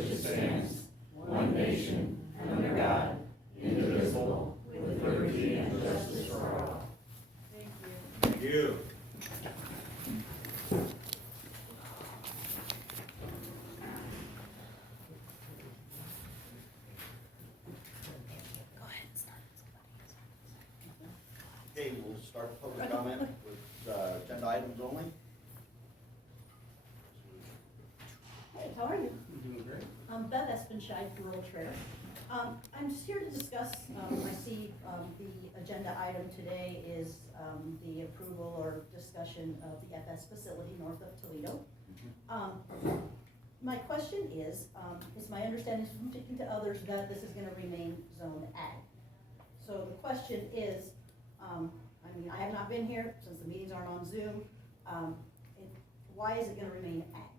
which it stands, one nation, under God, indivisible, with liberty and justice for all. Thank you. Thank you. Okay, we'll start public comment with agenda items only. Hey, how are you? Doing great. I'm Beth Espenscheid, Rural Trader. I'm just here to discuss, I see the agenda item today is the approval or discussion of the FS facility north of Toledo. My question is, it's my understanding from speaking to others that this is gonna remain zone ag. So the question is, I mean, I have not been here since the meetings aren't on Zoom. Why is it gonna remain ag?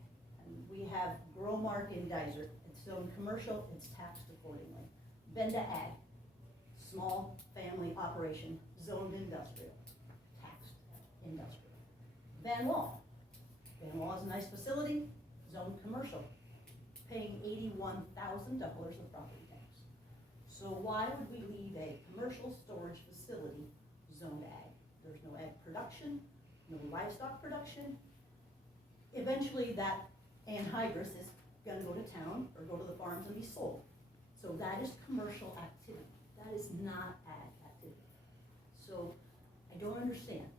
And we have Growmark in Geyser. It's zoned commercial, it's taxed accordingly. Benda Ag, small family operation, zoned industrial, taxed industrial. Van Wall is a nice facility, zoned commercial, paying $81,000 of property tax. So why would we leave a commercial storage facility zoned ag? There's no ag production, no livestock production. Eventually that anhydrous is gonna go to town or go to the farms and be sold. So that is commercial activity. That is not ag activity. So I don't understand.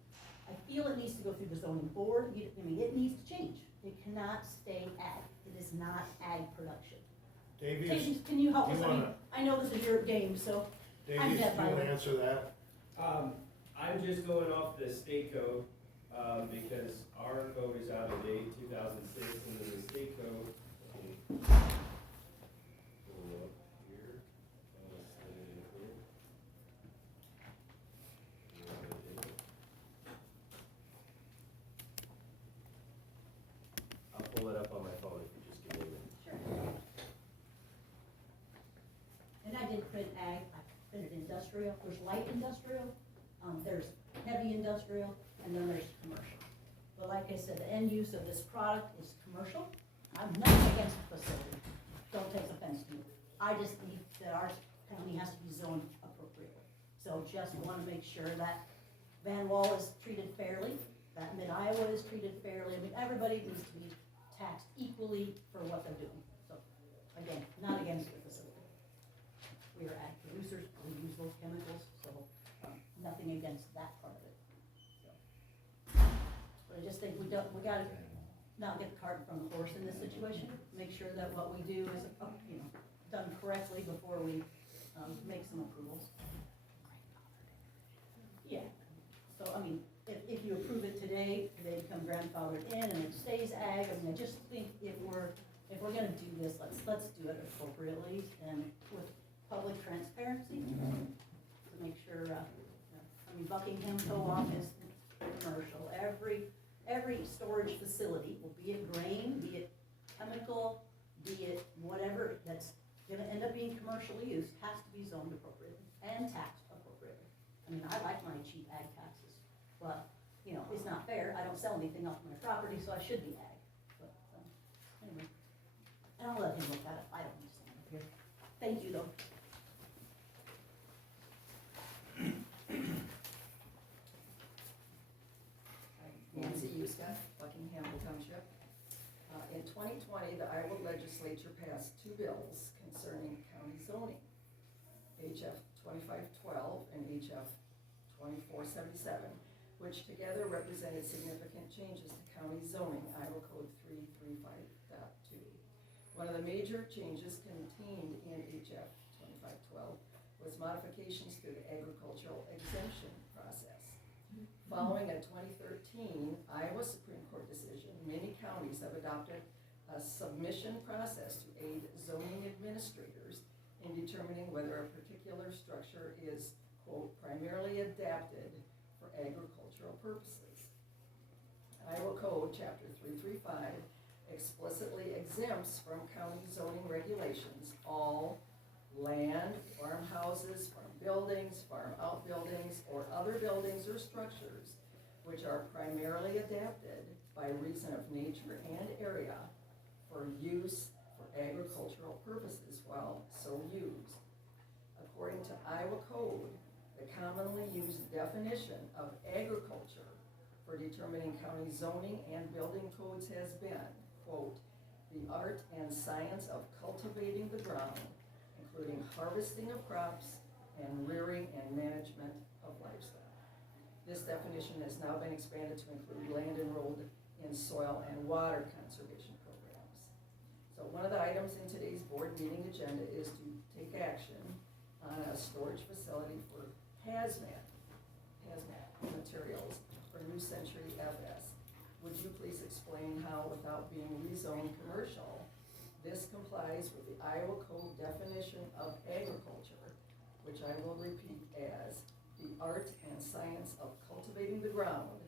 I feel it needs to go through the zoning board. I mean, it needs to change. It cannot stay ag. It is not ag production. Davies, Can you help us? you I mean, wanna- I know this is your game, so I'm Davies, do you dead by want the to way. answer that? I'm just going off the state code, because our code is out of date, 2006, and then the state code, pull up here, I'll pull it up on my phone if you just give me a minute. Sure. And I did print ag, I printed industrial, there's light industrial, there's heavy industrial, and then there's commercial. But like I said, the end use of this product is commercial. I'm not against the facility, don't take offense to me. I just think that our county has to be zoned appropriately. So just wanna make sure that Van Wall is treated fairly, that Mid-Iowa is treated fairly. I mean, everybody needs to be taxed equally for what they're doing. So, again, not against the facility. We are ag producers, we use those chemicals, so nothing against that part of it. So, but I just think we gotta not get the cart in front of the horse in this situation. Make sure that what we do is, done correctly before we make some approvals. Yeah. So I mean, if you approve it today, they become grandfathered in and it stays ag. I mean, I just think if we're gonna do this, let's do it appropriately and with public transparency to make sure, I mean, Buckingham Co-op is commercial. Every storage facility, be it grain, be it chemical, be it whatever that's gonna end up being commercially used, has to be zoned appropriately and taxed appropriately. I mean, I like my cheap ag taxes, but, it's not fair. I don't sell anything off my property, so I should be ag. But, anyway, and I'll let him look at it. I don't understand it here. Thank you, though. Nancy Yuska, Buckingham Township. In 2020, the Iowa legislature passed two bills concerning county zoning, HF 2512 and HF 2477, which together represented significant changes to county zoning, Iowa Code 335.2. One of the major changes contained in HF 2512 was modifications to the agricultural exemption process. Following a 2013 Iowa Supreme Court decision, many counties have adopted a submission process to aid zoning administrators in determining whether a particular structure is, quote, primarily adapted for agricultural purposes. Iowa Code Chapter 335 explicitly exempts from county zoning regulations all land, farmhouses, farm buildings, farm outbuildings, or other buildings or structures which are primarily adapted by reason of nature and area for use for agricultural commonly used definition of agriculture for determining county zoning and building codes has been, quote, "the art and science of cultivating the ground, including harvesting of crops and rearing and management of livestock." This definition has now been expanded to include land enrolled in soil and water conservation programs. So one of the items in today's board meeting agenda is to take action on a storage facility for hazmat materials for New Century FS. Would you please explain how, without being rezoned commercial, this complies with the Iowa Code definition of agriculture, which I will repeat as the art and science of cultivating the ground,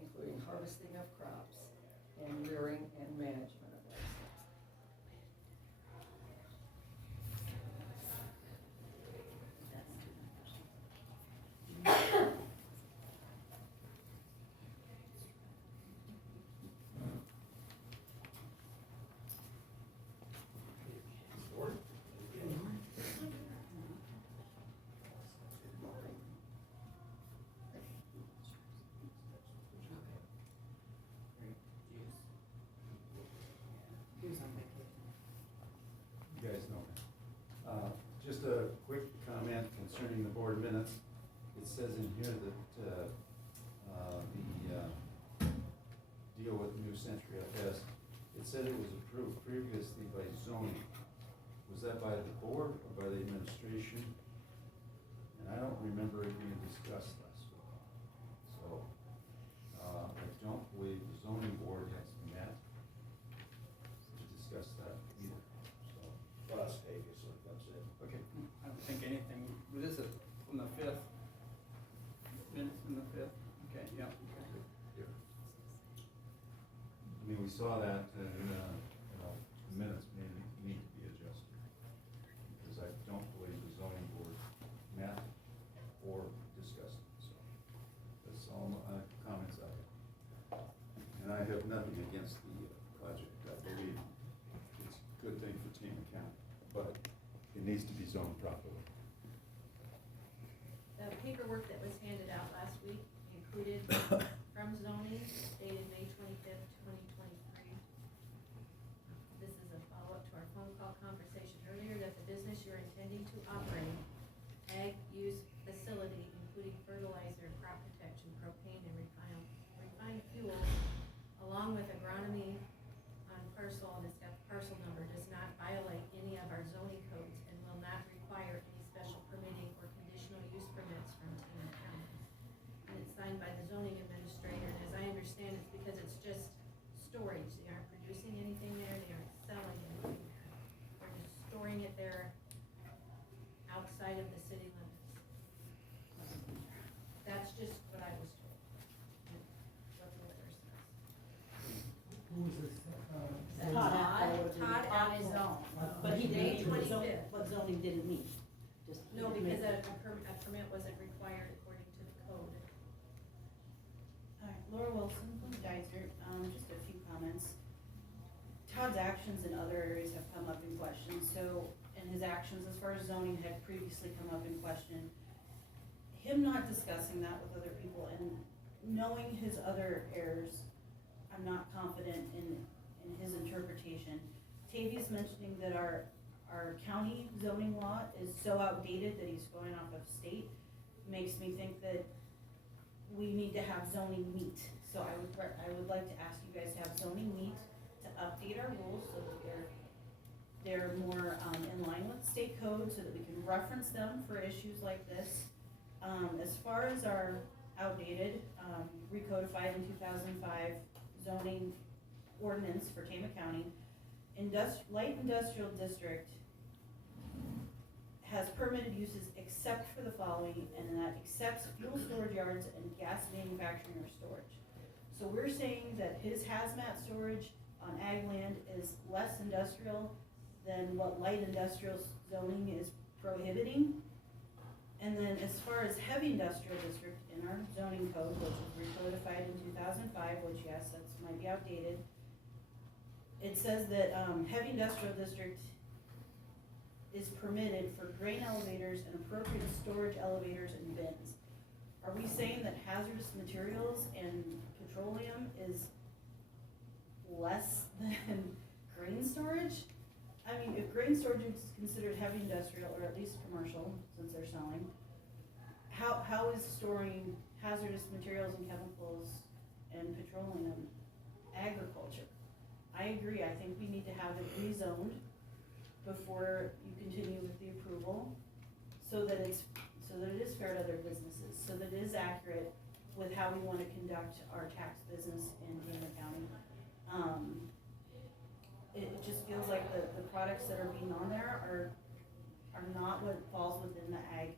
including harvesting of crops and rearing and management of livestock. You guys know that. Just a quick comment concerning the board minutes. It says in here that, the deal with New Century FS, it said it was approved previously by zoning. Was that by the board or by the administration? And I don't remember it being discussed last week. So, I don't believe the zoning board has met to discuss that either, so. Plus, Vegas, so that's it. Okay. I don't think anything, was this from the fifth? Minutes from the fifth? Okay, yeah, okay. Here. I mean, we saw that, and, the minutes may need to be adjusted. Because I don't believe the zoning board met or discussed it, so. That's all, comments I have. And I have nothing against the project. I believe it's a good thing for Tama County, but it needs to be zoned properly. The paperwork that was handed out last week included from zoning dated May 25th, 2023. This is a follow-up to our phone call conversation earlier that the business you're intending to operate, ag use facility, including fertilizer, crop protection, propane, and refined fuels, along with agronomy on parcel, and it's got the parcel number, does not violate any of our zoning codes and will not require any special permitting or conditional use permits from Tama County. And it's signed by the zoning administrator, and as I understand, it's because it's just storage. They aren't producing anything there, they aren't selling anything there. They're just storing it there outside of the city limits. That's just what I was told, what the order says. Who was this? Todd on his own. But he May didn't, but 25th. zoning didn't meet. Just he No, didn't because meet. a permit wasn't required according to the code. All right, Laura Wilson from Geiser, just a few comments. Todd's actions in other areas have come up in question, so, and his actions as far as zoning had previously come up in question. Him not discussing that with other people and knowing his other errors, I'm not confident in his interpretation. Tavia's mentioning that our county zoning law is so outdated that he's going off of state, makes me think that we need to have zoning meet. So I would like to ask you guys to have zoning meet to update our rules so that they're more, in line with state code, so that we can reference them for issues like this. As far as our outdated, recodified in 2005 zoning ordinance for Tama County, light industrial district has permitted uses except for the following, and that accepts fuel storage yards and gas manufacturing or storage. So we're saying that his hazmat storage on ag land is less industrial than what light industrial zoning is prohibiting. And then as far as heavy industrial district in our zoning code, which was recodified in 2005, which yes, that's might be outdated, it says that heavy industrial district is permitted for grain elevators and appropriate storage elevators and bins. are we saying that hazardous materials and petroleum is less than grain storage? I mean, if grain storage is considered heavy industrial, or at least commercial, since they're selling, how is storing hazardous materials and chemicals and petroleum agriculture? I agree, I think we need to have it rezoned before you continue with the approval, so that it is fair to other businesses, so that it is accurate with how we wanna conduct our tax business in Tama County. It just feels like the products that are being on there are not what falls within the ag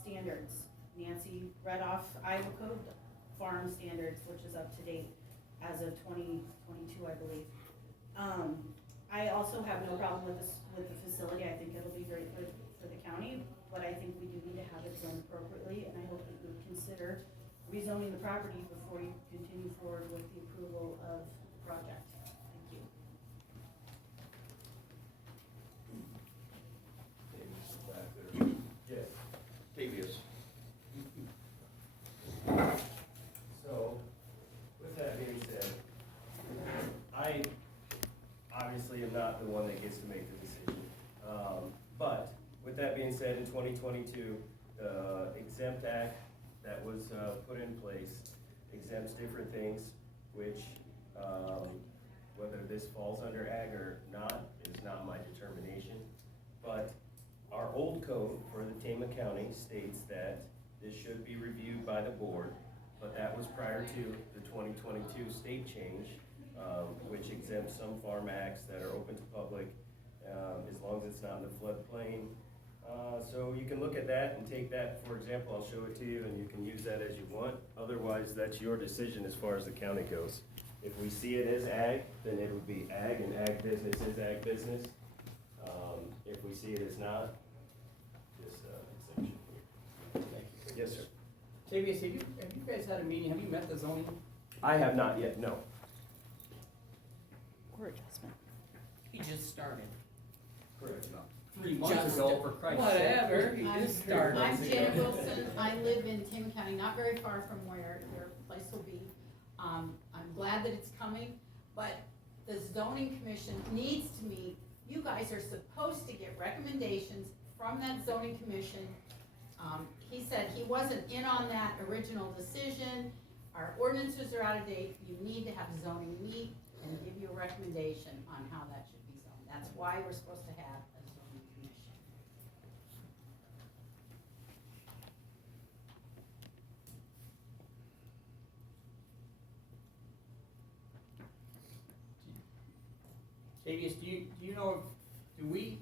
standards. Nancy read off Iowa Code Farm Standards, which is up to date as of 2022, I believe. I also have no problem with the facility. I think it'll be very good for the county, but I think we do need to have it zoned appropriately, and I hope that you would consider rezoning the property before you continue forward with the approval of the project. Thank you. Yes. Tavius. So, with that being said, I obviously am not the one that gets to make the decision. But, with that being said, in 2022, the Exempt Act that was put in place exempts different things, which, whether this falls under ag or not, is not my determination. But our old code for the Tama County states that this should be reviewed by the board, but that was prior to the 2022 state change, which exempts some farm acts that are open to public, as long as it's not in the floodplain. So you can look at that and take that, for example, I'll show it to you, and you can use that as you want. Otherwise, that's your decision as far as the county goes. If we see it as ag, then it would be ag, and ag business is ag business. If we see it as not, this exemption. Yes, sir. Tavius, have you guys had a meeting, have you met the zoning? I have not yet, no. Or adjustment. He just started. Correct. 3 months ago, for Christ's sake. Whatever, he just started. I'm Janet Wilson, I live in Tama County, not very far from where your place will be. I'm glad that it's coming, but the zoning commission needs to meet. You guys are supposed to get recommendations from that zoning commission. He said he wasn't in on that original decision. Our ordinances are out of date. You need to have zoning meet and give you a recommendation on how that should be zoned. That's why we're supposed to have a zoning commission. Tavius, do you know, do we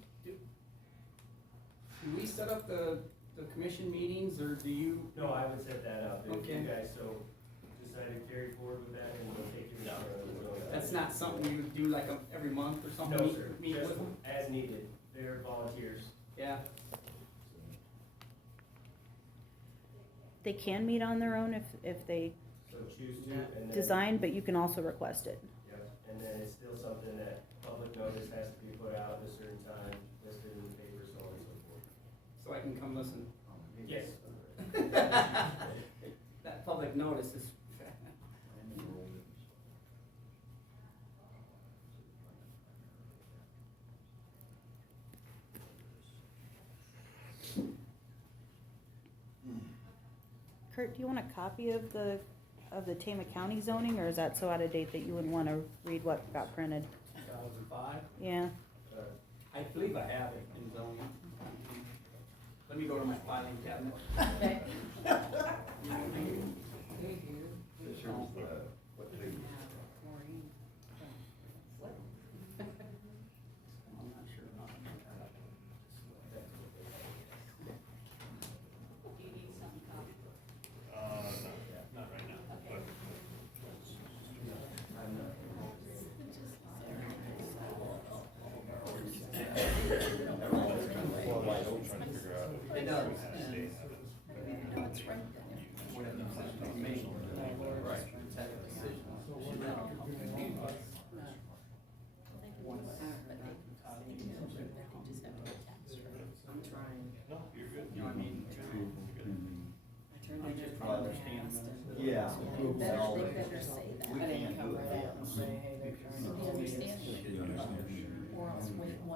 set up the commission meetings, or do you? No, I would set that up. If Okay. you guys so decide to carry forward with that, and we'll take you down. That's not something you would do like every month or something? No, Meet- sir, Meet just with them? as needed. They're volunteers. Yeah, They can meet on their own if they So choose to, and then. design, but you can also request it. Yep, and then it's still something that public notice has to be put out at a certain time, listed in the paper, so on and so forth. so I can come listen. Yes. That public notice is. Kurt, do you want a copy of the Tama County zoning, or is that so out of date that you wouldn't wanna read what got printed? 2005? Yeah, I believe I have it in zoning. Let me go to my filing cabinet. Okay. This here's the, what they, I'm not sure. Do you need something copied? not right now, but. Trying to figure out. It does. No, it's right there. I'm trying. No, you're good. You know what I mean? Good. I'm just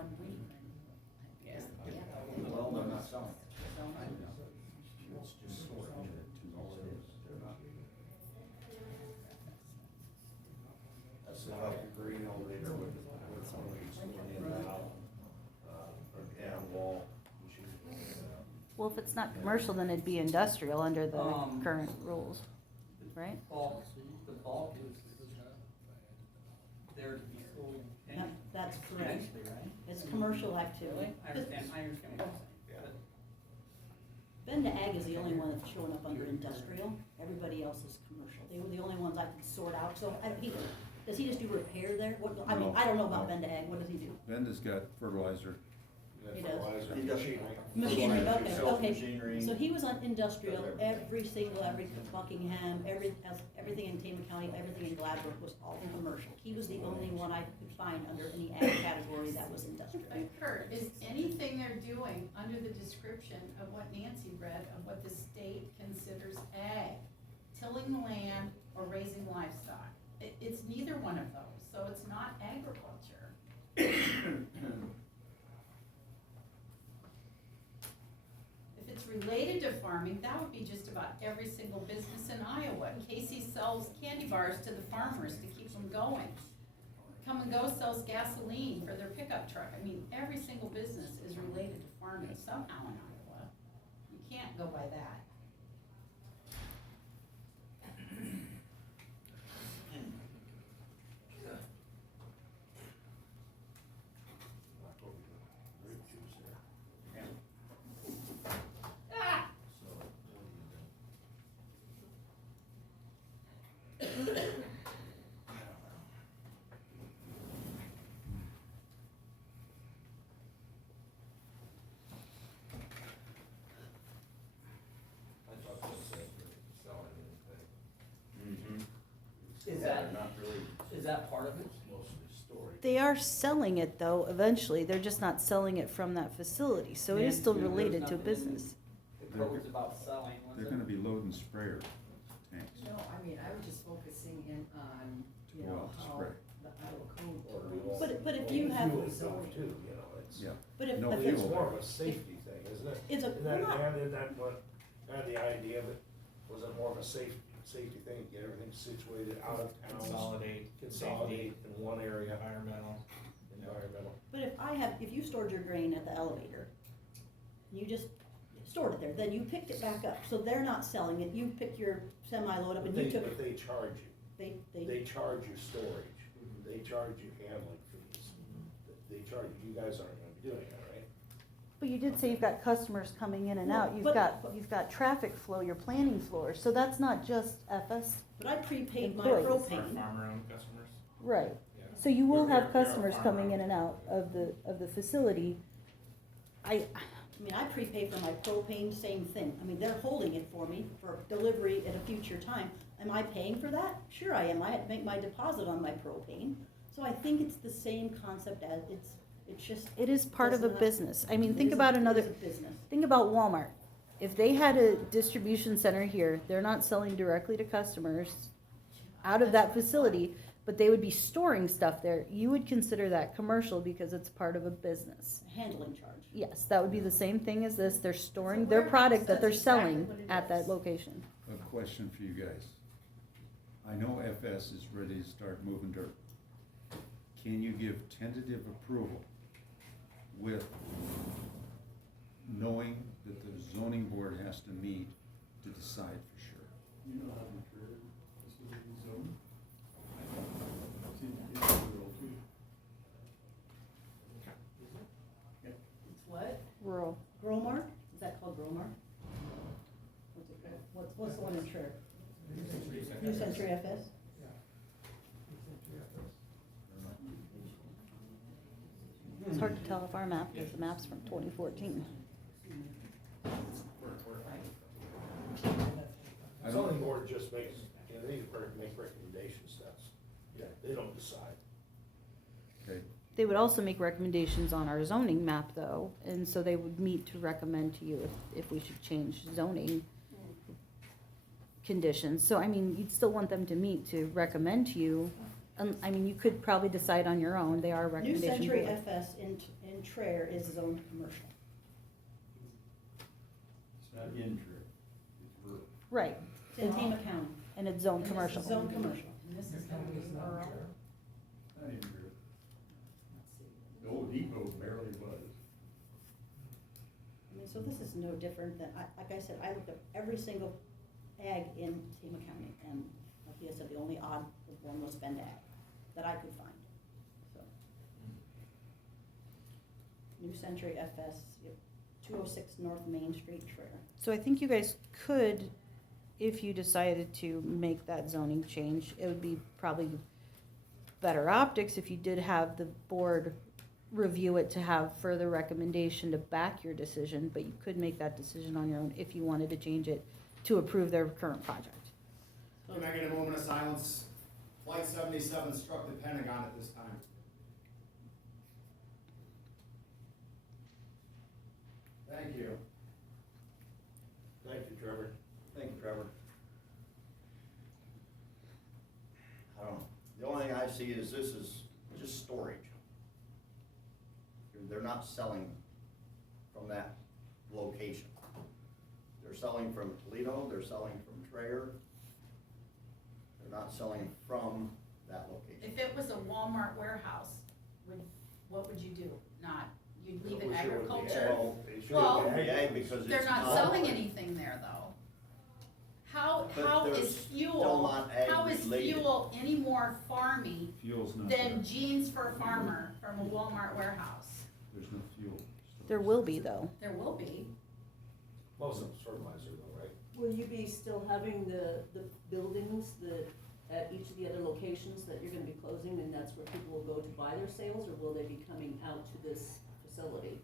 1 week. Yes. Well, they're not selling. It's just storage at 2 weeks. They're not. That's about the green over there with some of these in and out, or down wall machines. Well, if it's not commercial, then it'd be industrial under the current rules, right? The bulk is there to be sold. Yep, that's correct. Eventually, right? It's commercial activity. I understand what you're saying. Bend to Ag is the only one that's showing up under industrial, everybody else is commercial, they were the only ones I could sort out, so does he just do repair there? What, I mean, No, I don't know about no. Bend to Ag, what does he do? Benda's got fertilizer. He does. Fertilizer, He does. machinery. Machinery, Fertilizer, okay, sells okay. machinery. So he was on industrial, Does everything. every Buckingham, everything in Tama County, everything in Gladbrook was all commercial. He was the only one I could find under any ag category that was industrial. But Kurt, is anything they're doing under the description of what Nancy read of what the state considers ag? Tilling the land or raising livestock? It's neither one of those, so it's not agriculture. If it's related to farming, that would be just about every single business in Iowa. Casey sells candy bars to the farmers to keep them going. Come and Go sells gasoline for their pickup truck. I mean, every single business is related to farming somehow in Iowa. You can't go by that. Grape juice there. Ah! So, I thought this said selling anything. Mm-hmm. Is that, Not really. is that part of it? It's mostly storage. They are selling it though, eventually, they're just not selling it from that facility, so it is still There's related to nothing in business. The code's about selling, was they're it? gonna be loading sprayer tanks. No, I mean, I was just focusing in on, you know, Well, how spray. the Iowa code Or we rules. won't- But if you have- Fuel itself too, you know, it's. Yeah. But if, No if It's it's, fuel. more of a safety thing, isn't it? It's a- Isn't that, well, not- Dan, isn't that what, kind of the idea of it, was it more of a safety thing, get everything situated out of town? Consolidate in one area. Environmental. but if you stored your grain at the elevator, you just stored it there, then you picked it back up, so they're not selling it, you picked your semi-load up But and you they, took but it, they charge you, they, they charge you storage, they charge you handling fees, they charge, you guys aren't gonna be doing that, right? but you did say you've got customers coming in and out, Well, you've got traffic flow, your planning floor, so that's not just FS. But I prepaid my Employees. propane. Farmer-owned customers? Right, Yeah. so you will They're- have they're customers farmer coming in owned. and out of the facility. I mean, I prepay for my propane, same thing, I mean, they're holding it for me for delivery at a future time. Am I paying for that? Sure I am, I had to make my deposit on my propane, so I think it's the same concept as, it's just. It is part of a does not- business. I mean, it think is a- about it is another, a business. think about Walmart. If they had a distribution center here, they're not selling directly to customers out of that facility, but they would be storing stuff there. You would consider that commercial because it's part of a business. Handling charge. Yes, that would be the same thing as this. They're storing So their warehouse, product that that's they're exactly selling what it at is. that location. A question for you guys. I know FS is ready to start moving dirt. Can you give tentative approval with knowing that the zoning board has to meet to decide for sure? You know how to create a facility zone? It's what? Rural. Growmark, is that called Growmark? What's it called? What's the one in Sure? New Century FS? It's hard to tell if our map, because the map's from 2014. I don't- Zoning board just makes, you know, they make recommendations, they don't decide. Okay, They would also make recommendations on our zoning map, though, and so they would meet to recommend to you if we should change zoning conditions. So, I mean, you'd still want them to meet to recommend to you I mean, you could probably decide on your own, they are a New recommendation Century board. FS in Traer is zoned commercial. It's not in Trier, it's rural. Right, It's in Tama County. and it's zoned And this is commercial. Zoned commercial. And this is gonna be rural. Not in Trier. The old depot barely was. I mean, so this is no different than, like I said, I looked up every single ag in Tama County, and like I said, the only odd one was Bend Ag that I could find, so. New Century FS, 206 North Main Street, Traer. So I think you guys could, if you decided to make that zoning change, it would be probably better optics if you did have the board review it to have further recommendation to back your decision, but you could make that decision on your own if you wanted to change it to approve their current project. Can I get a moment of silence? Flight 77 struck the Pentagon at this time. Thank you. Thank you, Trevor. Thank you, Trevor. I don't know, the only thing I see is this is just storage. They're not selling from that location. They're selling from Toledo, they're selling from Traer. They're not selling from that location. If it was a Walmart warehouse, what would you do? Not, you'd leave it Well, sure, the agriculture? ag- Well, they should Well, have Yeah, ag. because They're it's not selling anything there, though. But How there's is still fuel, not ag how is related. fuel any more farmy Fuel's not there. than jeans for a farmer from a Walmart warehouse? There's no fuel. There will be though. There will be. Most of them fertilizer though, right? Will you be still having the buildings that, at each of the other locations that you're gonna be closing, and that's where people will go to buy their sales, or will they be coming out to this facility?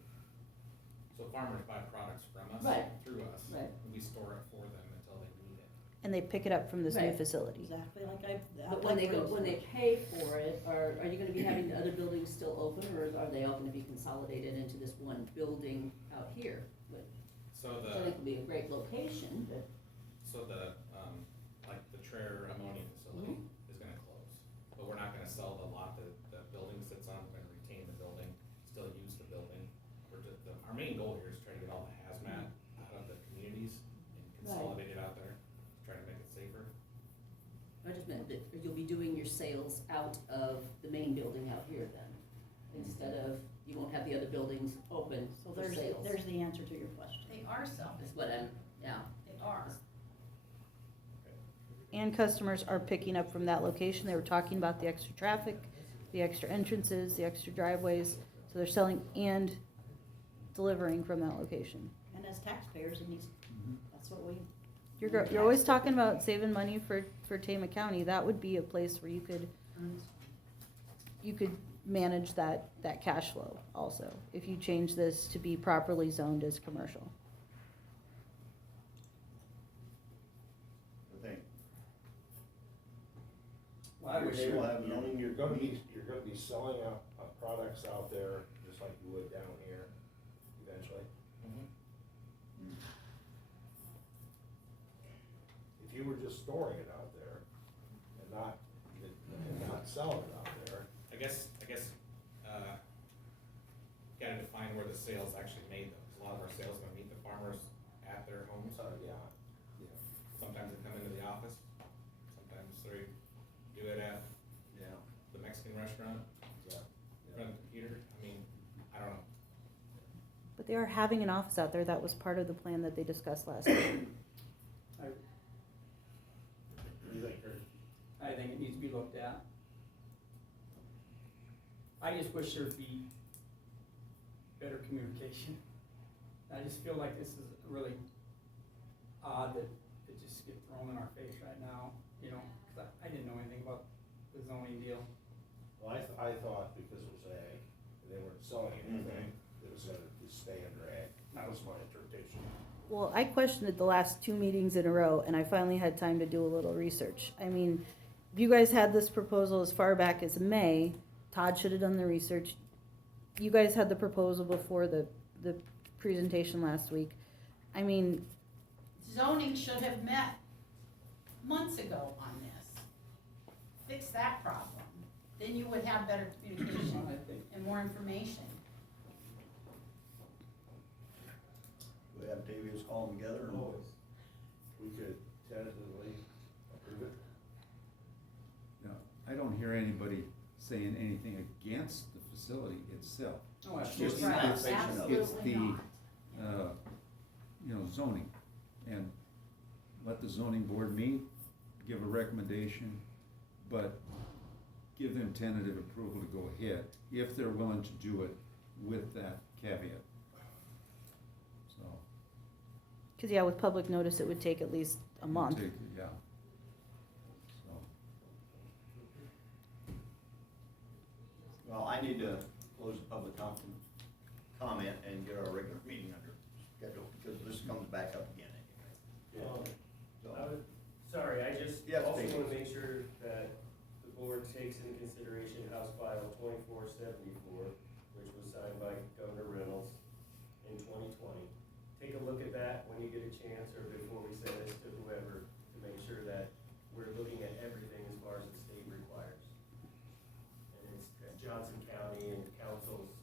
So farmers buy products from us, Right. through us. Right. And we store it for them until they need it. And they pick it up from this new Right. facility. Exactly like But when they go, when they pay for it, are you gonna be having the other buildings still open, or are they all gonna be consolidated into this one building out here? So Which I think would be a great location, but. like the Traer ammonia facility is gonna close. But we're not gonna sell the lot that the building sits on, we're gonna retain the building, still use the building. Our main goal here is try to get all the hazmat out of the communities and consolidate it out there, to try to make it safer. I just meant that you'll be doing your sales out of the main building out here then, instead of, you won't have the other buildings open So for there's, sales. there's the answer to your question. They are selling. Is what I'm, yeah. They are. And customers are picking up from that location. They were talking about the extra traffic, the extra entrances, the extra driveways. So they're selling and delivering from that location. And as taxpayers, it needs, that's what we. You're always talking about saving money for Tama County. That would be a place where you could manage that cash flow also, if you change this to be properly zoned as commercial. I think. Well, I wish They will have You're zoning, you're gonna be selling products out there, just like you would down here eventually. If you were just storing it out there and not selling it out there, I guess, gotta define where the sales actually made though, 'cause a lot of our sales gonna meet the farmers at their homes. yeah. Sometimes they come into the office, sometimes they do it at the Mexican restaurant, in front of the computer, I mean, I don't know. But they are having an office out there. That was part of the plan that they discussed last week. What do you think, Kurt? I think it needs to be looked at. I just wish there'd be better communication. I just feel like this is really odd that it just get thrown in our face right now, you know, 'cause I didn't know anything about the zoning deal. Well, I thought because it was ag, and they weren't selling anything, it was gonna just stay under ag. That was my interpretation. Well, I questioned it the last 2 meetings in a row, and I finally had time to do a little research. I mean, if you guys had this proposal as far back as May, Todd should have done the research. You guys had the proposal before the presentation last week. I mean, Zoning should have met months ago on this. Fix that problem. then you would have better communication and more information. Do we have Davies call them together? Oh, we could tentatively approve it. No, I don't hear anybody saying anything against the facility itself. Oh, It's absolutely. just Right, taxation of it. It's absolutely the, not. zoning, and let the zoning board meet, give a recommendation, but give them tentative approval to go ahead, if they're willing to do it with that caveat. So. Cause yeah, with public notice, it would take at least a month. Yeah. So, Well, I need to close the public comment and get our regular meeting under schedule, because this comes back up again anyway. So, Sorry, I just Yes, also please. wanna make sure that the board takes into consideration House File 2474, which was signed by Governor Reynolds in 2020. Take a look at that when you get a chance, or before we send this to whoever, to make sure that we're looking at everything as far as the state requires. And it's Johnson County and councils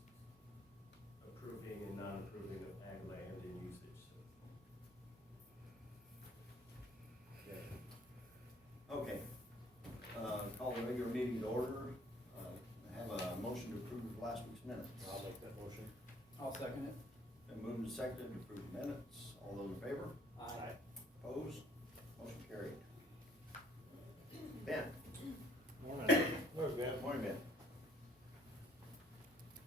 approving and non-approving of ag land and usage, so. Yeah. Okay, call the regular meeting to order. I have a motion to approve last week's minutes. I'll make that motion. I'll second it. Been moved and seconded to approve minutes. All those in favor? Aye. Opposed? Motion carried. Ben? Morning. Morning, Ben. Morning, Ben.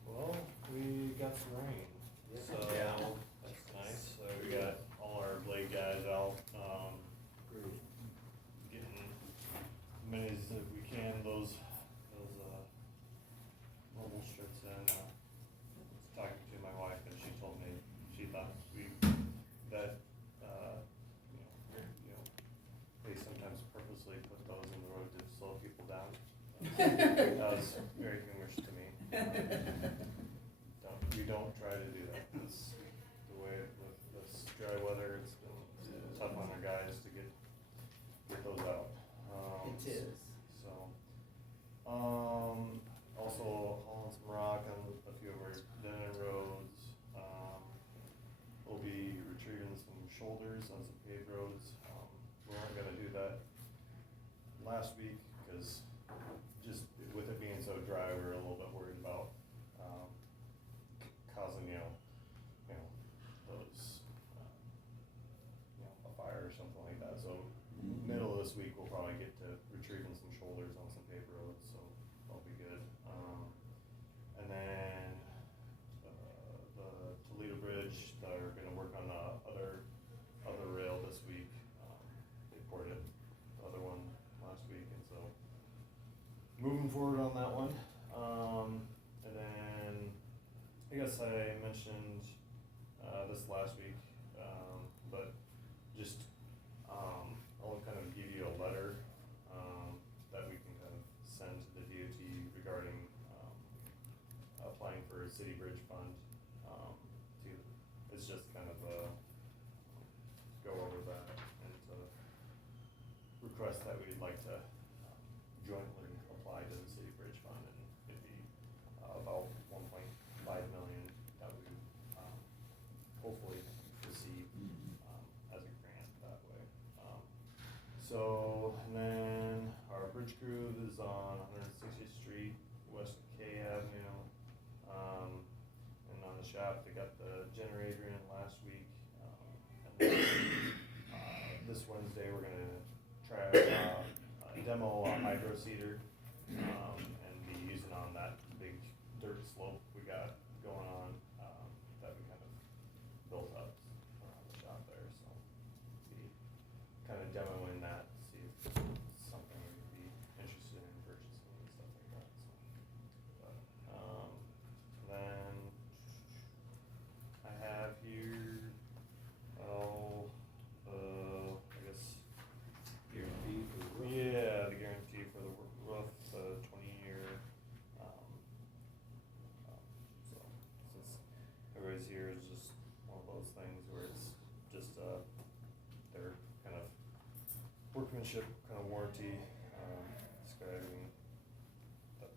Well, we got some rain, so Yeah. that's nice. So we got all our blade guys out, getting as many as we can, those mobile strips in. I was talking to my wife and she told me, she thought that, they sometimes purposely put those in the road to slow people down. That was very humorous to me. We don't try to do that. That's the way with this dry weather, it's been tough on our guys to get those out. It is. So, also hauling some rock on a few of our dead-end roads. We'll be retrieving some shoulders on some paved roads. We weren't gonna do that last week, because just with it being so dry, we were a little bit worried about, causing, those, a fire or something like that. So middle of this week, we'll probably get to retrieving some shoulders on some paved roads, so that'll be good. And then, the Toledo Bridge, they're gonna work on the other rail this week. They poured it, the other one last week, and so moving forward on that one. And then, I guess I mentioned, this last week, but just, I'll kind of give you a letter, that we can kind of send to the DOT regarding, applying for a city bridge fund. It's just kind of go over that and to request that we'd like to jointly apply to the city bridge fund, and it'd be about 1.5 million that we hopefully receive as a grant that way. So, and then our bridge crew is on 160th Street, west of K Avenue. And on the shop, they got the generator in last week. And then, this Wednesday, we're gonna try demo a hydro seeder, and be using on that big dirt slope we got going on, that we kind of built up around the shop there, so be kind of demoing that, see if it's something we'd be interested in purchasing and stuff like that, so. But, then I have here, I guess. Guarantee for the roof. Yeah, the guarantee for the roof, the 20-year, so, since everybody's here, it's just one of those things where it's just, their kind of workmanship kind of warranty, describing that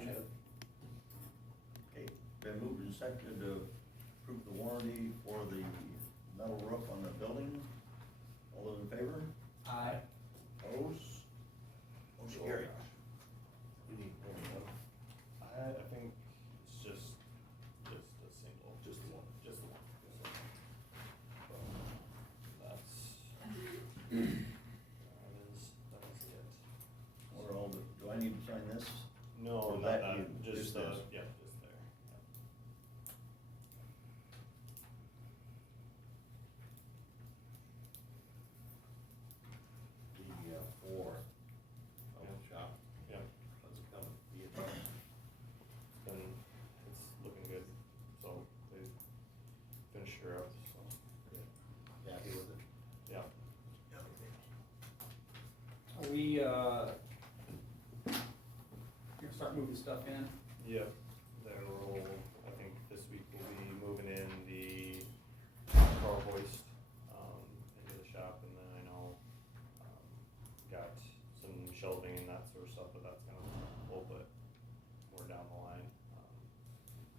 Shed. Okay, been moved and seconded to approve the warranty for the metal roof on the building. All those in favor? Aye. Opposed? Motion carried. You need more than one. I think it's just a single. Just the one. Just the one. So, that's, that is it. What are all the, do I need to sign this? No, Or not that that, you- just just the, this? yeah, just there. The, four, shop, Yeah, how's it coming? it's looking good, so they finished her up, so, Happy with it? yeah. Are we, gonna start moving stuff in? Yep, then we'll, I think this week we'll be moving in the car hoist, into the shop, and then I know, got some shelving and that sort of stuff, but that's gonna be a little bit more down the line.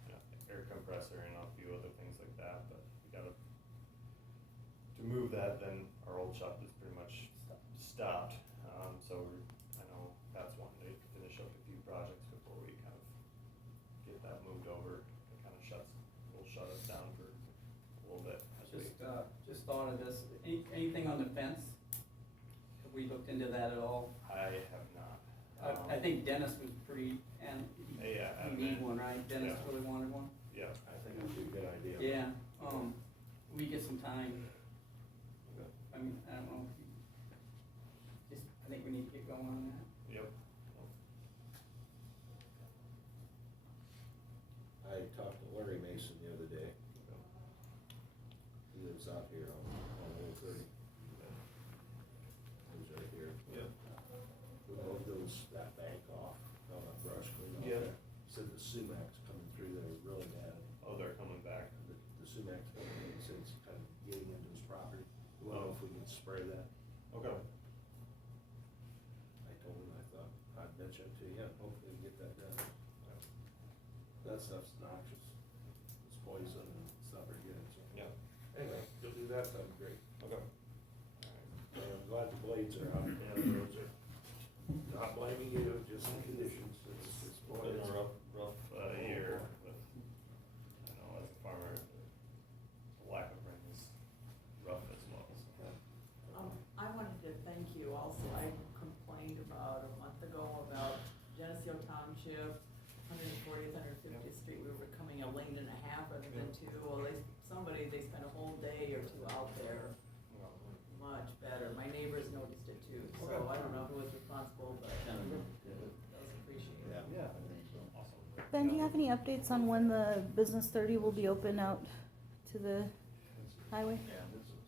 Yeah, air compressor and a few other things like that, but we gotta, to move that, then our old shop is pretty much stopped, so we're, I know that's one to finish up a few projects before we kind of get that moved over. It kind of will shut us down for a little bit as we. Just thought of this, anything on the fence? Have we looked into that at all? I have not. I think Dennis was pretty, and Yeah, you need one, right? Dennis Yeah. really wanted one? Yeah. I think that'd be a good idea. Yeah, we get some time. I mean, I don't know, I think we need to get going on that. Yep. I talked to Larry Mason the other day. He lives out here on Old 30. Lives right here. Yep. We moved that bank off, on that brush clean off Yep. there. Said the sumac's coming through there really bad. Oh, they're coming back. The sumac's coming in, he said it's kind of getting into his property. We don't know if we can spray that. Okay. I told him, I thought, I'd mention it to you, and hopefully we get that done. That stuff's noxious, it's poison and it's not very good, so. Yeah. Anyway, you'll do that, that'd be great. Okay. And I'm glad the blades are out, and the roads are, not blaming you, just the conditions, it's boy, Been it's a rough year with, I know as a farmer, the lack of rain is rough as well, so. I wanted to thank you also. I complained about a month ago about Geneseo Township, 140th, 150th Street, we were becoming a lane and a half rather than two. Well, they spent a whole day or two out there, much better. My neighbors noticed it too, so I don't know who was responsible, but that was appreciated. Yeah, I think so. Awesome. Ben, do you have any updates on when the Business 30 will be open out to the highway? Yeah, this is.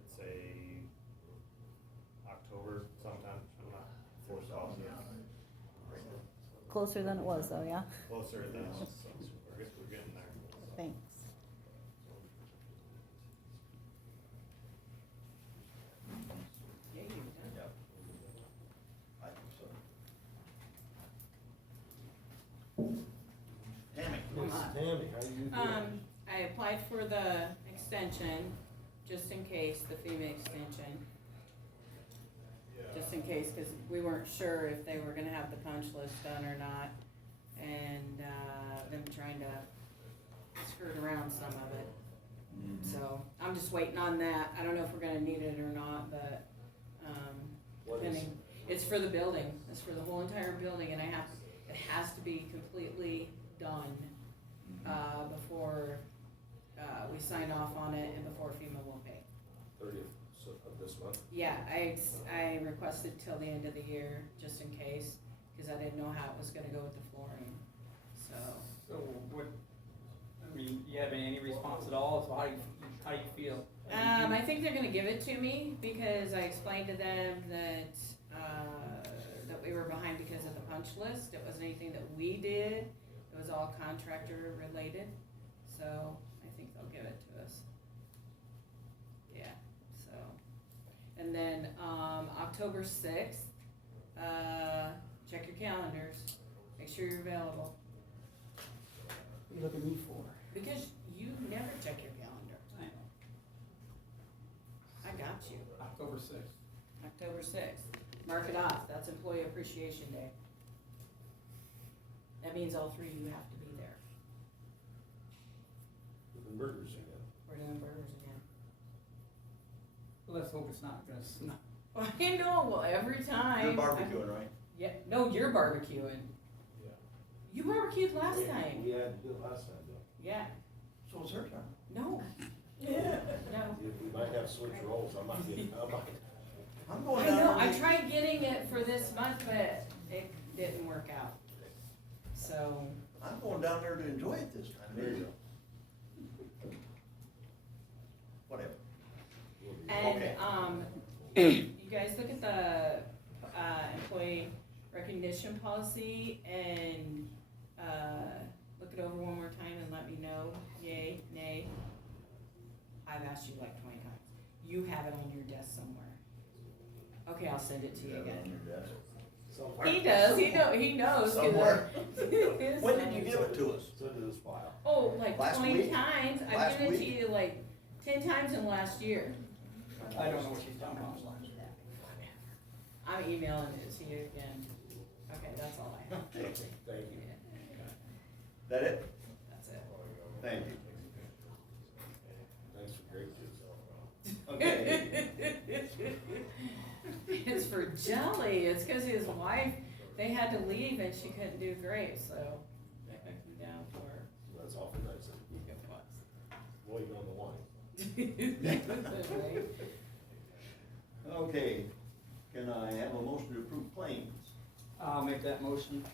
I'd say October sometime, I'm not forced off. Closer than it was though, yeah? Closer than, so we're getting there. Thanks. Yeah, you did. Yep. I think so. Tammy. Tammy, how you doing? I applied for the extension, just in case, the FEMA extension. Just in case, cause we weren't sure if they were gonna have the punch list done or not, and, them trying to skirt around some of it. So, I'm just waiting on that, I don't know if we're gonna need it or not, but, What is depending. It's for the building, it's for the whole entire building, and it has to be completely done, before, we sign off on it and before FEMA will pay. 30th of this month? Yeah, I requested till the end of the year, just in case, cause I didn't know how it was gonna go with the flooring, so. So what, I mean, you have any response at all, so how do you feel? I think they're gonna give it to me, because I explained to them that, that we were behind because of the punch list, it wasn't anything that we did, it was all contractor related, so I think they'll give it to us. Yeah, so, and then, October 6th, check your calendars, make sure you're available, What are you looking at me for? because you never check your calendar. I know. I got you. October sixth. October sixth, mark it off, that's Employee Appreciation Day. That means all three of you have to be there. With the burgers again. We're doing burgers again. Let's hope it's not gonna snow. Well, I know, well, every time. You're barbecuing, right? Yeah, no, you're barbecuing. Yeah. You barbecued last We- time. We had to do it last time, though. Yeah, So it's her turn. no, Yeah. no. We might have switch roles, I might get, I'm I going know, down. I tried getting it for this month, but it didn't work out. So, I'm going down there to enjoy it this time. There you Whatever. and, Okay. you guys look at the, employee recognition policy and, look it over one more time and let me know, yay, nay. I've asked you like 20 times. You have it on your desk somewhere. Okay, I'll send it to you again. Somewhere. He does, he knows. 'cause Somewhere. I- When did you give it to us? Send to this file. Oh, like Last 20 week? times. I've Last given it to week? you like 10 times in the last year. I don't know what she's talking about. I'm emailing it to you again. Okay, that's all I have. Thank you. That it? That's it. Thank you. Thanks for great news. Okay. It's for jelly. It's because his wife, they had to leave and she couldn't do grapes, so I took him down for her. That's awfully nice. It was. Waiting on the wine. Right? Okay, can I have a motion to approve claims? I'll make that motion.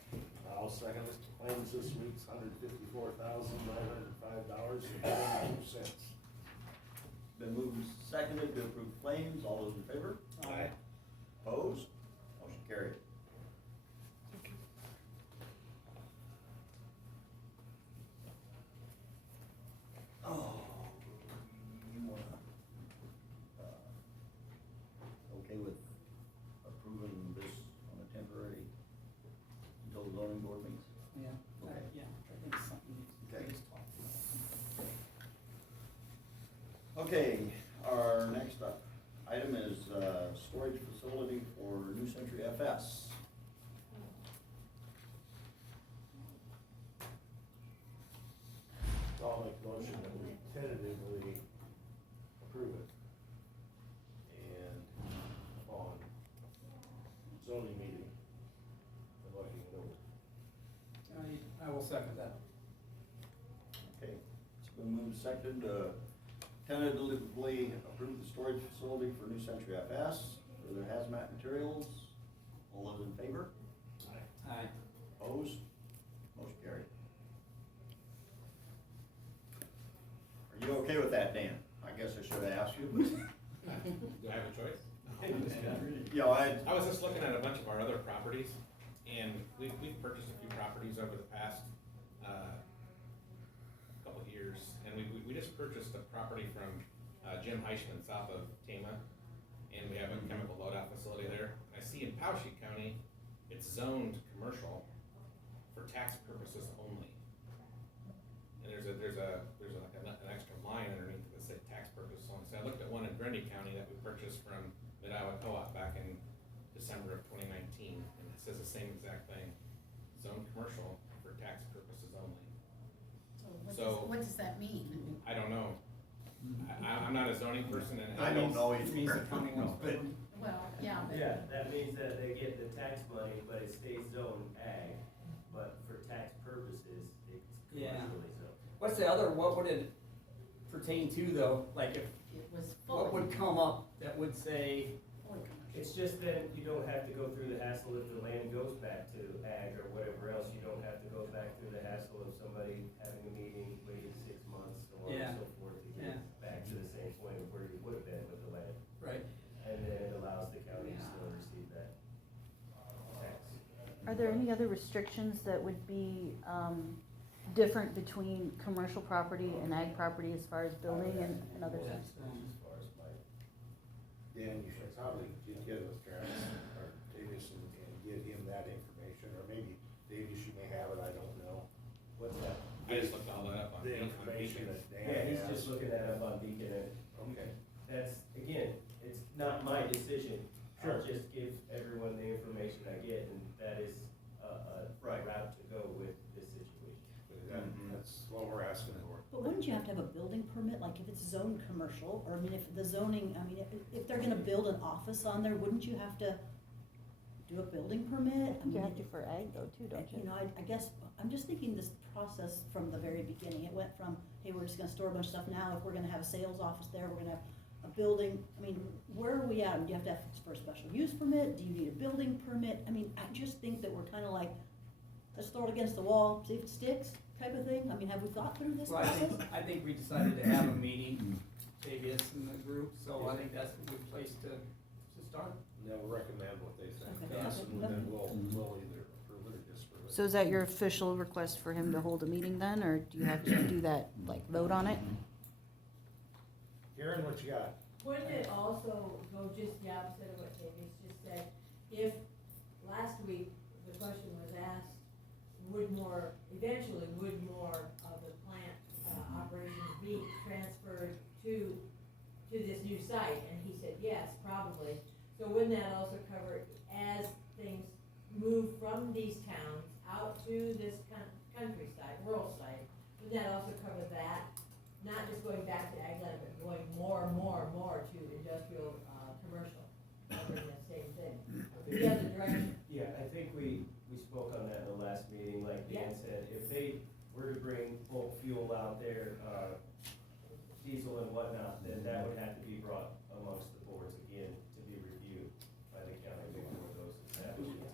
I'll second it. Claims this week's $154,905.92. Been moved and seconded to approve claims, all those in favor? Aye. Opposed? Motion carried. Oh, you wanna, okay with approving this on a temporary until the zoning board meets? Yeah, Okay. yeah, I think it's something Okay. we just talked about. Okay, our next item is, storage facility for New Century FS. I'll make a motion that we tentatively approve it. And on zoning meeting, we're looking it over. I will second that. Okay, it's been moved and seconded to tentatively approve the storage facility for New Century FS for their hazmat materials. All those in favor? Aye. Opposed? Motion carried. Are you okay with that, Dan? I guess I should have asked you, but. Do I have a choice? Yeah, I was just looking at a bunch of our other properties, and we've purchased a few properties over the past, couple of years, and we just purchased a property from, Jim Heischman south of Tama, and we have a chemical loadout facility there. I see in Poweshiek County, it's zoned commercial for tax purposes only. And there's like an extra line underneath that says tax purposes only. So I looked at one in Grundy County that we purchased from Mid-Iowa Co-op back in December of 2019, and it says the same exact thing, zone commercial for tax purposes only. So- What does that mean? I don't know. I'm not a zoning person, and I don't know It means the either. county wants to. Well, yeah, but. Yeah, that means that they get the tax money, but it stays zone ag, but for tax purposes, it's Yeah. commercially zoned. What's the other, what would it pertain to though? Like if, It was what full. would come up that would say, It's just that you don't have to go through the hassle if the land goes back to ag or whatever else, you don't have to go back through the hassle of somebody having a meeting, waiting 6 months, so on Yeah. and so forth, to get back to the same point of where you would have been with the land. right? And then it allows the county to still receive that tax. Are there any other restrictions that would be, different between commercial property and ag property as far as building and other things? As far as my, Dan, you should probably get with Travis or Davis and get him that information. place a Right. route to go with this situation. That's what we're asking for. But wouldn't you have to have a building permit, like if it's zoned commercial, or I mean, if the zoning, I mean, if they're gonna build an office on there, wouldn't you have to do a building permit? I You mean, have to for ag though too, don't You you? know, I guess, I'm just thinking this process from the very beginning, it went from, hey, we're just gonna store a bunch of stuff now, if we're gonna have a sales office there, we're gonna have a building, I mean, where are we at? Do you have to have for a special use permit, do you need a building permit? I mean, I just think that we're kinda like, let's throw it against the wall, see if it sticks, type of thing, I mean, have we thought through this Well, process? I think we decided to have a meeting, Vegas and the group, so I think that's a good place to start. And they'll recommend what they think, Okay. yes, and Okay. then we'll either approve it or disapprove it. So is that your official request for him to hold a meeting then, or do you have to do that, like, vote on it? Karen, what you got? Wouldn't it also go just the opposite of what Davies just said? If last week the question was asked, eventually would more of the plant operations be transferred to this new site? And he said, yes, probably. So wouldn't that also cover, as things move from these towns out to this countryside, rural site, would that also cover that? Not just going back to ag land, but going more and more and more to industrial, commercial, covering the same thing. The other direction. Yeah, I think we spoke on that in the last meeting, like Dan said, if they were to bring bulk fuel out there, diesel and whatnot, then that would have to be brought amongst the boards again to be reviewed by the county before those establishments.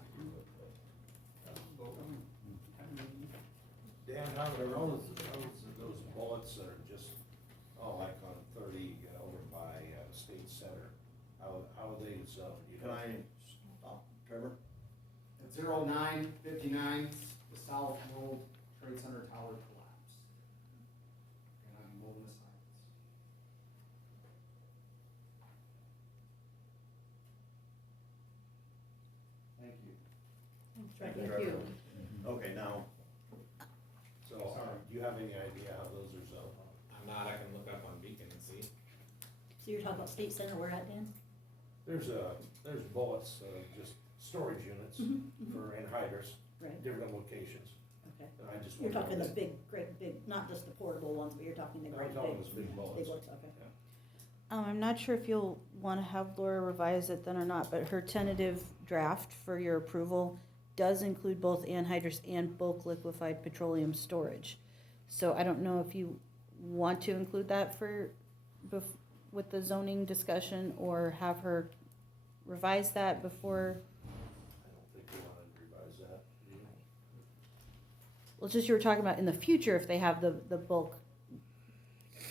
Dan, how are those bullets that are just, like on 30 over by State Center, how are they zoned? Can I stop, Trevor? At 09:59, the South World Trade Center tower collapsed. And I'm moving the signs. Thank you. Thank Trevor. you. Okay, now, So, do you have any idea how those are zoned? I'm not, I can look up on Beacon and see. So you're talking about State Center, where at, Dan? There's bullets, just storage units for anhydrous, Right, different locations, okay. and I just. You're wondered- talking the big, great big, not just the portable ones, but you're talking the I'm great talking big. those big bullets. Big bullets, okay. I'm not sure if you'll wanna have Laura revise it then or not, but her tentative draft for your approval does include both anhydrous and bulk liquefied petroleum storage. So I don't know if you want to include that with the zoning discussion, or have her revise that before. I don't think we wanna revise that, do you? Well, it's just you were talking about in the future, if they have the bulk,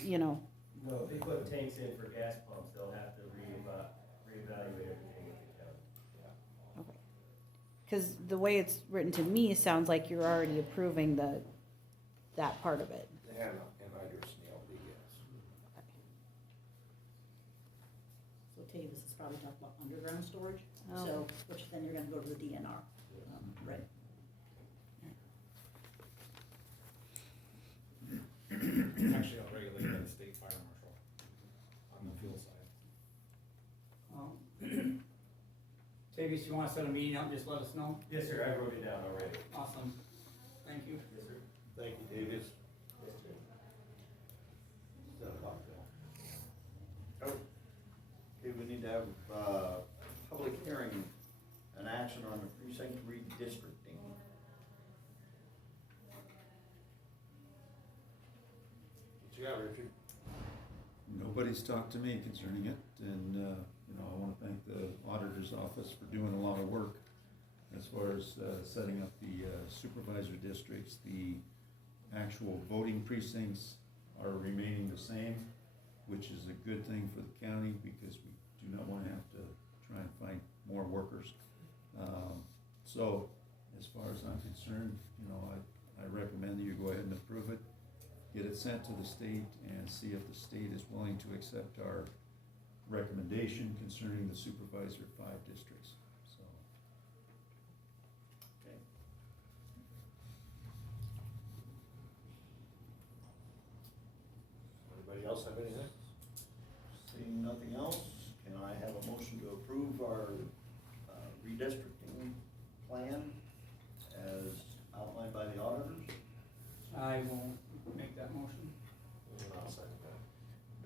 you know, No, if they put tanks in for gas pumps, they'll have to reevaluate everything with the county. okay. Cause the way it's written to me sounds like you're already approving that part of it. They have anhydrous and the LD gas. So Tavis is probably talking about underground storage, Oh. so, which then you're gonna go to the DNR, right? Actually, I'll regulate by the state fire marshal on the fuel side. Tavis, you wanna set a meeting up, just let us know? Yes, sir, I wrote it down already. Awesome, thank you. Yes, sir. Thank you, Davis. Yes, sir. 7 o'clock, Bill. okay, we need to have, public hearing and action on the precinct redistricting. What you got, Richard? Nobody's talked to me concerning it, and, I wanna thank the auditor's office for doing a lot of work as far as, setting up the supervisor districts. The actual voting precincts are remaining the same, which is a good thing for the county, because we do not wanna have to try and find more workers. So, as far as I'm concerned, I recommend that you go ahead and approve it, get it sent to the state, and see if the state is willing to accept our recommendation concerning the supervisor 5 districts, so. Okay. Anybody else have anything? Seeing nothing else, can I have a motion to approve our redistricting plan I will make that motion. And I'll second that.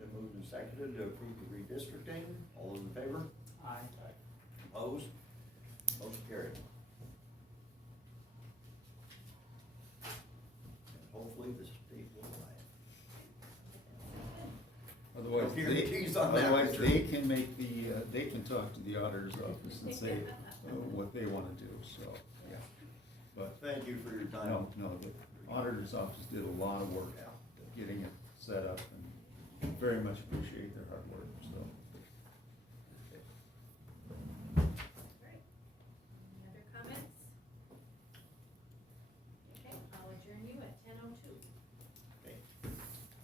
Been moved and seconded to approve the redistricting. All those in favor? Aye. Opposed? Motion carried. And hopefully the state will allow it. Otherwise, Hear the keys on that, otherwise Richard. they can make the, they can talk to the auditor's office and say what they wanna do, so, yeah. But, Thank you for your time. no, the auditor's office did a lot of work getting it set up, and very much appreciate their hard work, so. Great. Any other comments? Okay, I'll adjourn you at 10:02. Okay.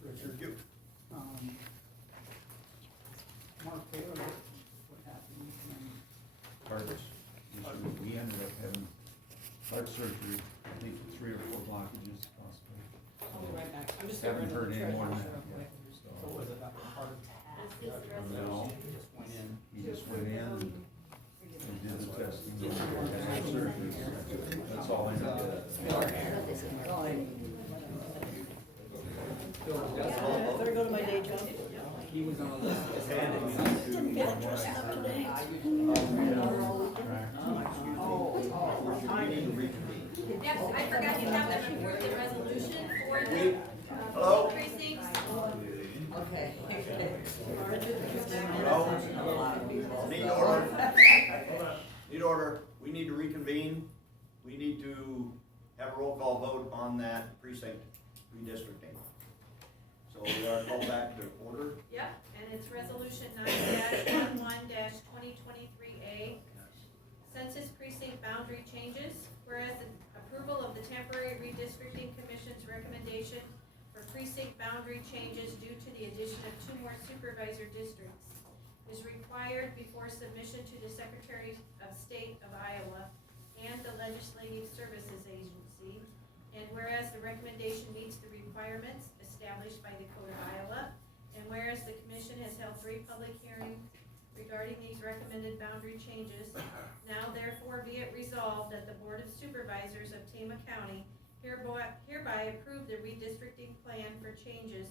Richard, Thank you. Mark Taylor, what happened? Heart issue, we ended up having heart surgery, I think 3 or 4 blockages possibly. I'll be right back. I'm just Haven't getting heard rid any of the more than treasure that real quick. yet, So was it a heart attack? This is the No. resolution. He just went in. He just went in and did the testing, and had surgery, that's all I know. Better go to my day job. He was on a list. Didn't get dressed up today. Yes, I forgot you have that important resolution for the Hello? precincts. Okay. Need order. Need order. We need to reconvene. We need to have a roll call vote on that precinct redistricting. So we are called back to order. Yep, and it's resolution 9-11-2023A. Census precinct boundary changes, whereas the approval of the temporary redistricting commission's recommendation for precinct boundary changes due to the addition of 2 more supervisor districts is required before submission to the Secretary of State of Iowa and the Legislative Services Agency. And whereas the recommendation meets the requirements established by the Code of Iowa, and whereas the commission has held 3 public hearings regarding these recommended boundary changes, now therefore be it resolved that the Board of Supervisors of Tama County hereby approve the redistricting plan for changes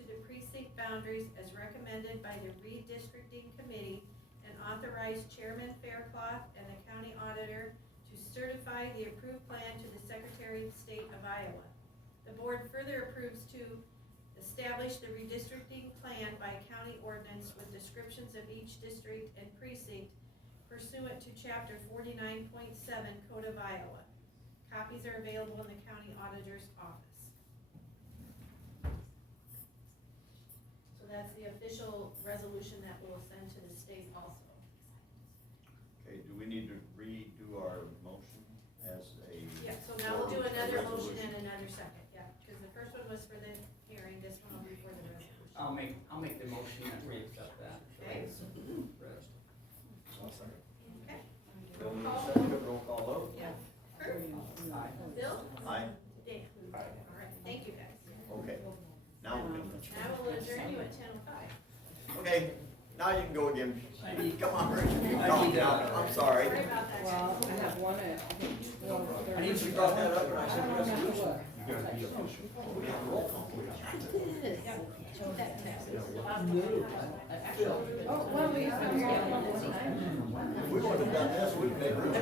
to the precinct boundaries as recommended by the Redistricting Committee, and authorize Chairman Faircloth and the County Auditor to certify the approved plan to the Secretary of State of Iowa. The board further approves to establish the redistricting plan by county ordinance with descriptions of each district and precinct pursuant to chapter 49.7 Code of Iowa. Copies are available in the county auditor's office. So that's the official resolution that we'll send to the state also. Okay, do we need to redo our motion as a? Yeah, so now we'll do another motion and another second, yeah, because the first one was for the hearing, this one will be for the resolution. I'll make the motion that we accept that. Okay. Okay. Bill needs a second, roll call vote. Yeah. Kurt? Bill? Aye. Dan? All right, thank you guys. Okay. Now we can. Now we'll adjourn you at 10:05. Okay, now you can go again. Come on, Richard. Calm down. I'm sorry. Sorry about that. Well, I have one at, I think, 12:30. I need you brought that up and I said resolution. You gotta be official. We have a roll call. Oh, well, we have come here one more time. If we would have done this, we'd make room.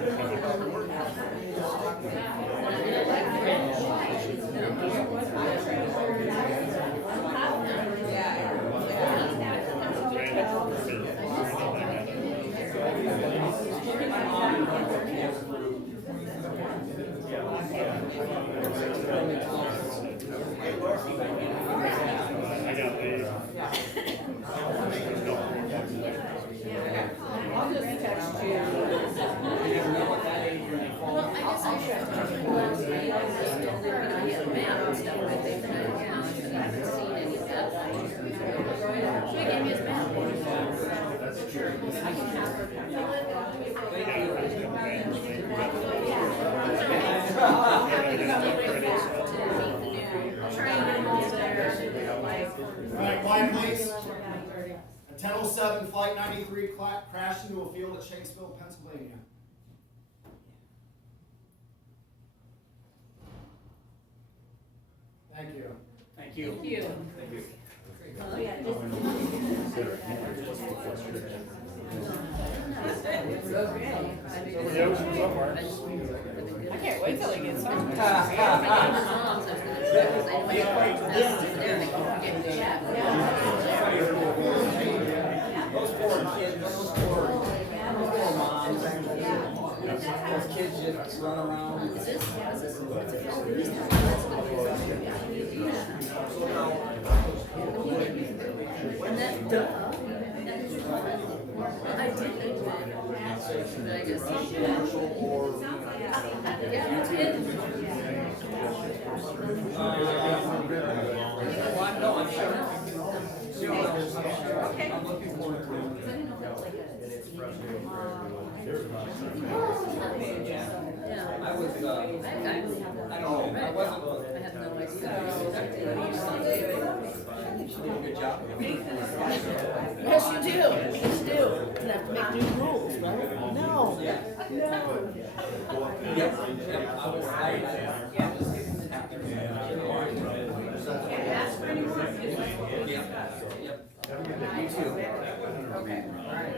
I'll just text you. Well, I guess I should have talked to him last night, I was just told that he had mail and stuff, I think, and I haven't seen any of that. So he gave me his mail. I can have her come I'll have to come with that to meet the new, I'll try and get him all there. Alright, quiet please. A 10:07 Flight 93 crashed into a field at Shanksville, Pennsylvania. Thank you. Thank you. Thank you. Thank you. Oh, yeah, I can't wait till he gets home. Those poor kids, those poor moms, those kids just run around. I did think of it, but I guess. Yeah, you did. Well, I know, I'm sure. Okay. I'm looking forward to it. I was, I don't know, I wasn't. I have no idea. She did a good job. Yes, you do, yes, you do. You have to make new rules, right? No. Yeah. No. Yep, I was, You too. Okay, alright,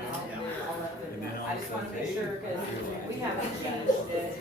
I'll let them know. I just wanna make sure, cause we haven't changed it.